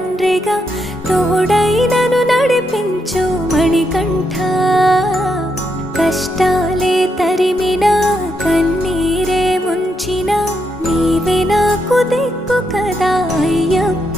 తండ్రిగా తోడై నన్ను నడిపించు మణికంఠ. కష్టాలే తరిమినా కన్నీరే ముంచిన నీవే నాకు దిక్కు కదా అయ్యప్ప.